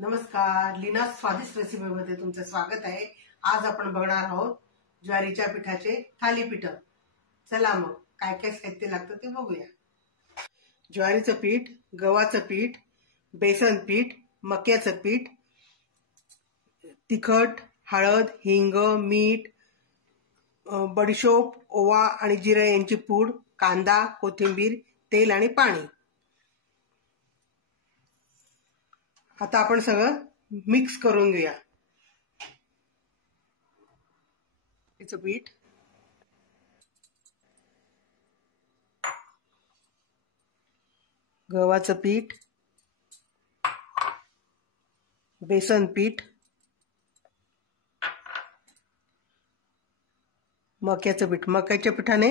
नमस्कार, लीना स्वादिष्ट रेसिपीमध्ये तुमचं स्वागत आहे। आज आपण बघणार आहोत ज्वारीच्या पिठाचे थालीपीठ। चला मग काय काय साहित्य लागतं ते बघूया। ज्वारीचं पीठ, गव्हाचं पीठ, बेसन पीठ, मक्याचं पीठ, तिखट, हळद, हिंग, मीठ, बडीशोप, ओवा आणि जिरा यांची पूड, कांदा, कोथिंबीर, तेल आणि पाणी। आता आपण सगळं मिक्स करून घेऊया। याचं पीठ, गव्हाचं पीठ, बेसन पीठ, मक्याचं पीठ। मक्याच्या पिठाने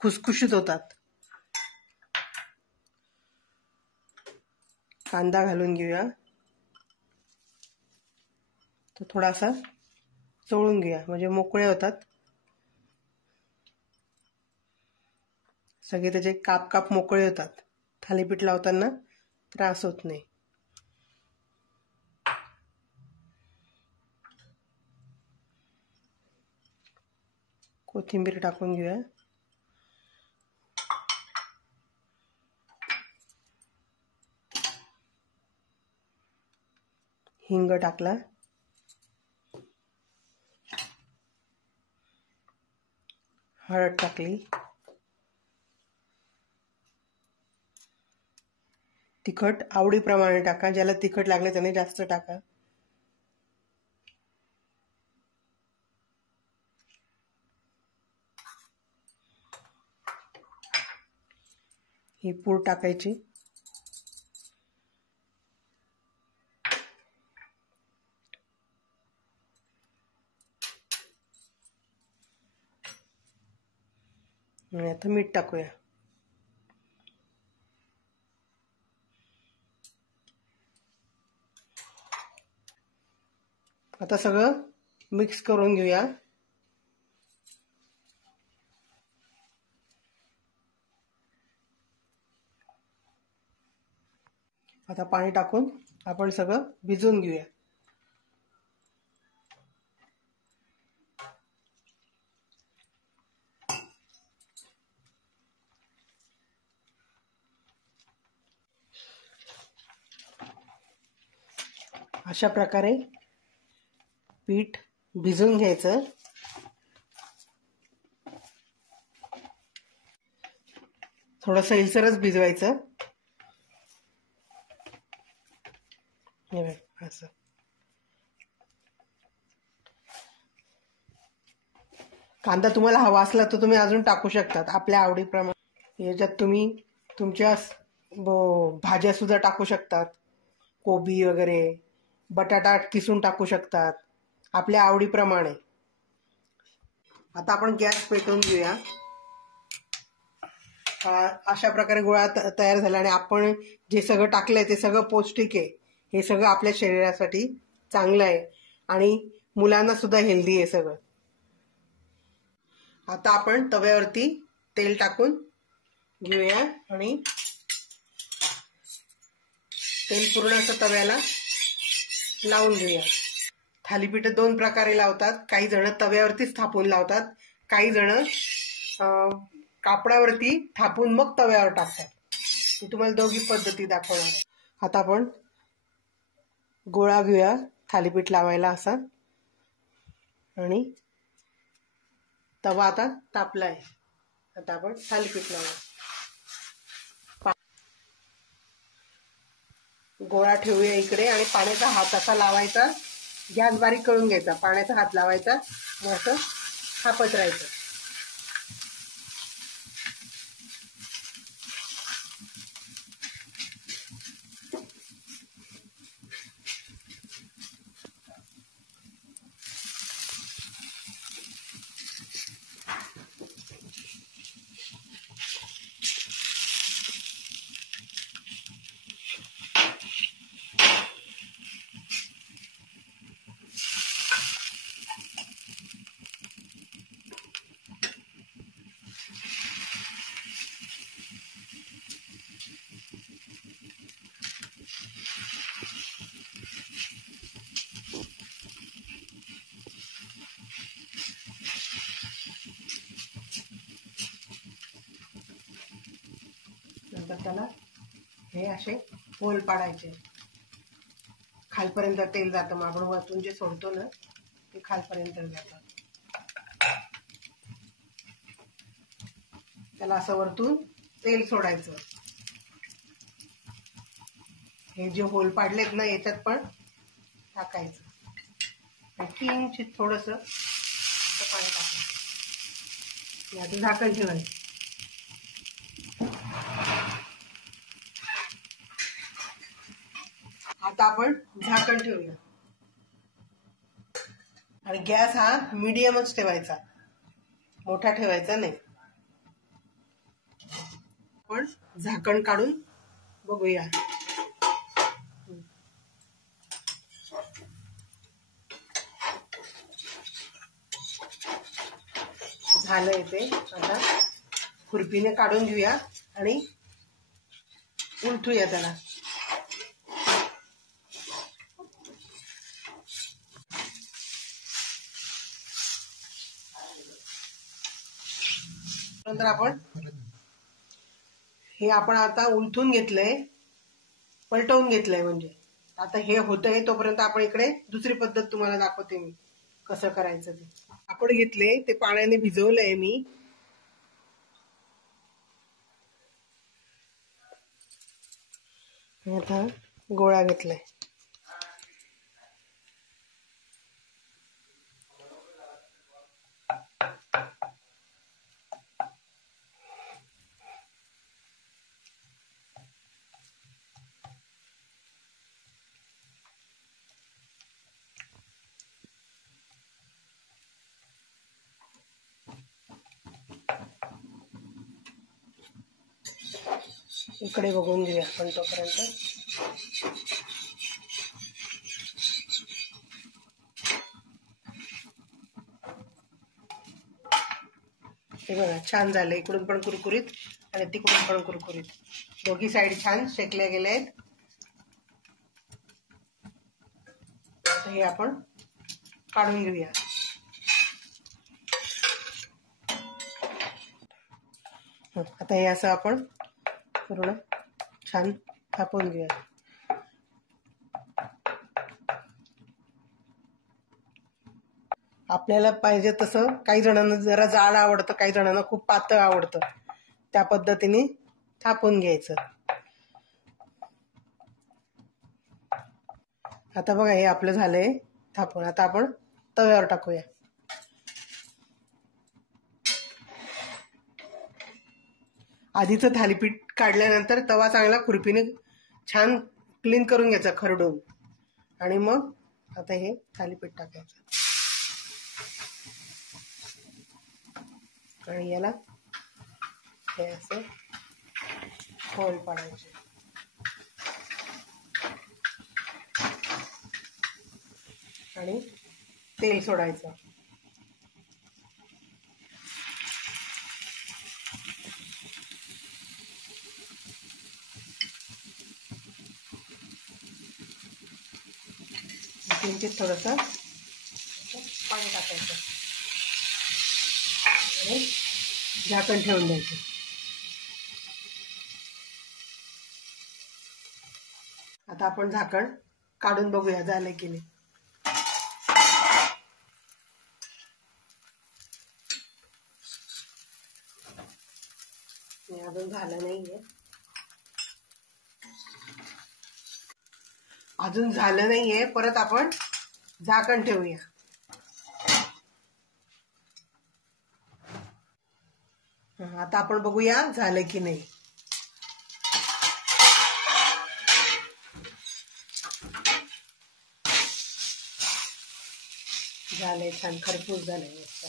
खुसखुशीत होतात। कांदा घालून घेऊया, तो थोडासा चोळून घेऊया म्हणजे मोकळे होतात। सगळे त्याचे काप काप मोकळे होतात, थालीपीठ लावताना त्रास होत नाही। कोथिंबीर टाकून घेऊया, हिंग टाकला, हळद टाकली, तिखट आवडीप्रमाणे टाका, ज्याला तिखट लागले त्याने जास्त टाका। ही पूड टाकायची, आणि आता मीठ टाकूया। आता सगळं मिक्स करून घेऊया। आता पाणी टाकून आपण सगळं भिजवून घेऊया। अशा प्रकारे पीठ भिजवून घ्यायचं। थोडंसं सैलसरच भिजवायचं, असं। कांदा तुम्हाला हवा असला तर तुम्ही अजून टाकू शकतात, आपल्या आवडीप्रमाणे। याच्यात तुम्ही तुमच्या भाज्या सुद्धा टाकू शकतात, कोबी वगैरे, बटाटा किसून टाकू शकतात, आपल्या आवडीप्रमाणे। आता आपण गॅस पेटवून घेऊया। अशा प्रकारे गोळा तयार झाला आणि आपण जे सगळं टाकलंय ते सगळं पौष्टिक आहे। हे सगळं आपल्या शरीरासाठी चांगलं आहे आणि मुलांना सुद्धा हेल्दी आहे सगळं। आता आपण तव्यावरती तेल टाकून घेऊया आणि तेल पूर्ण असं तव्याला लावून घेऊया। थालीपीठ दोन प्रकारे लावतात, काही जण तव्यावरतीच थापून लावतात, काही जण कापडावरती थापून मग तव्यावर टाकतात। मी तुम्हाला दोघी पद्धती दाखवणार आहे। आता आपण गोळा घेऊया थालीपीठ लावायला असा, आणि तवा आता तापला आहे। आता आपण थालीपीठ लावूया। गोळा ठेवूया इकडे आणि पाण्याचा हात असा लावायचा, गॅस बारीक करून घ्यायचा, पाण्याचा हात लावायचा, मग असं थापत राहायचं। त्याला हे असे होल पाडायचे, खालपर्यंत तेल जातं. मग आपण वरतून जे सोडतो ना ते खालपर्यंत जातं. त्याला असं वरतून तेल सोडायचं. हे जे होल पाडलेत ना याच्यात पण टाकायचं. किंचित थोडंसं पाणी टाकायचं. याचं झाकण ठेवायचं. आता आपण झाकण ठेवूया आणि गॅस हा मीडियमच ठेवायचा, मोठा ठेवायचा नाही. आपण झाकण काढून बघूया. झालंय ते. आता खुरपीने काढून घेऊया आणि उलटूया त्याला. नंतर आपण हे आता उलटून घेतलंय, पलटवून घेतलंय. म्हणजे आता हे होतंय तोपर्यंत आपण इकडे दुसरी पद्धत तुम्हाला दाखवते मी कसं करायचं ते. आपण घेतले ते पाण्याने भिजवलंय मी. आता गोळा घेतलाय. इकडे बघून घेऊया आपण तोपर्यंत. हे बघा छान झालं. इकडून पण कुरकुरीत आणि तिकडून पण कुरकुरीत. दोघी साईड छान शेकल्या गेल्या आहेत. आता हे आपण काढून घेऊया. आता हे असं आपण पूर्ण छान थापून घेऊया. आपल्याला पाहिजे तसं, काही जणांना जरा जाड आवडतं, काही जणांना खूप पातळ आवडतं. त्या पद्धतीने थापून घ्यायचं. आता बघा हे आपलं झालंय थापून. आता आपण तव्यावर टाकूया. आधीचं थालीपीठ काढल्यानंतर तवा चांगला खुरपीने छान क्लीन करून घ्यायचा, खरडून. आणि मग आता हे थालीपीठ टाकायचं आणि याला हे असं होल पाडायचे आणि तेल सोडायचं. किंचित थोडंसं पाणी टाकायचं आणि झाकण ठेवून द्यायचं. आता आपण झाकण काढून बघूया झालं की नाही. अजून झालं नाहीये. अजून झालं नाहीये. परत आपण झाकण ठेवूया. आता आपण बघूया झालं की नाही. झालंय छान खरपूस झालंय मस्त.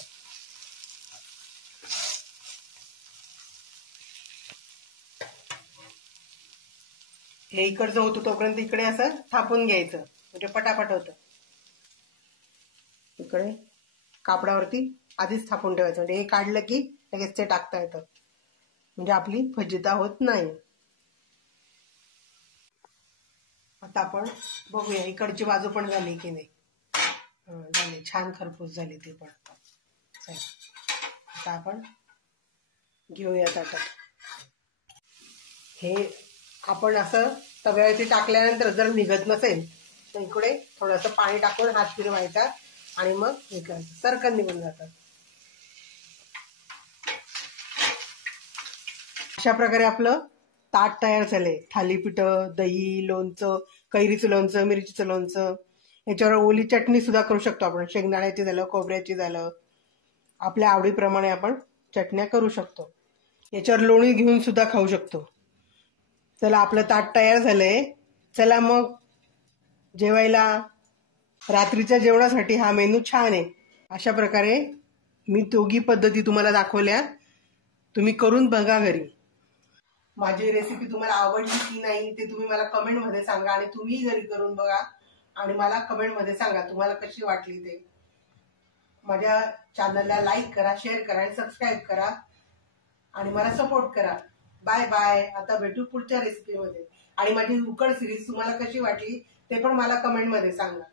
हे इकडचं होतं तोपर्यंत इकडे असं थापून घ्यायचं, म्हणजे पटापट होतं. इकडे कापडावरती आधीच थापून ठेवायचं, म्हणजे हे काढलं की लगेच ते टाकता येतं, म्हणजे आपली फजिता होत नाही. आता आपण बघूया इकडची बाजू पण झाली की नाही. झाली छान खरपूस झाली ती पण. आता आपण घेऊया ताटात. हे आपण असं तव्यावरती टाकल्यानंतर जर निघत नसेल तर इकडे थोडंसं पाणी टाकून हात फिरवायचा आणि मग हे करायचं, सरकन निघून जातात. अशा प्रकारे आपलं ताट तयार झाले. थालीपीठं, दही, लोणचं, कैरीचं लोणचं, मिरचीचं लोणचं, याच्यावर ओली चटणी सुद्धा करू शकतो आपण. शेंगदाण्याची झालं, खोबऱ्याची झालं, आपल्या आवडीप्रमाणे आपण चटण्या करू शकतो. याच्यावर लोणी घेऊन सुद्धा खाऊ शकतो. चला, आपलं ताट तयार झालंय. चला मग जेवायला. रात्रीच्या जेवणासाठी हा मेनू छान आहे. अशा प्रकारे मी दोघी पद्धती तुम्हाला दाखवल्या. तुम्ही करून बघा घरी. माझी रेसिपी तुम्हाला आवडली की नाही ते तुम्ही मला कमेंटमध्ये सांगा आणि तुम्ही घरी करून बघा आणि मला कमेंटमध्ये सांगा तुम्हाला कशी वाटली ते. माझ्या चॅनलला लाईक करा, शेअर करा आणि सबस्क्राईब करा आणि मला सपोर्ट करा. Bye bye. आता भेटू पुढच्या रेसिपीमध्ये. आणि माझी उकड सिरीज तुम्हाला कशी वाटली ते पण मला कमेंटमध्ये सांगा.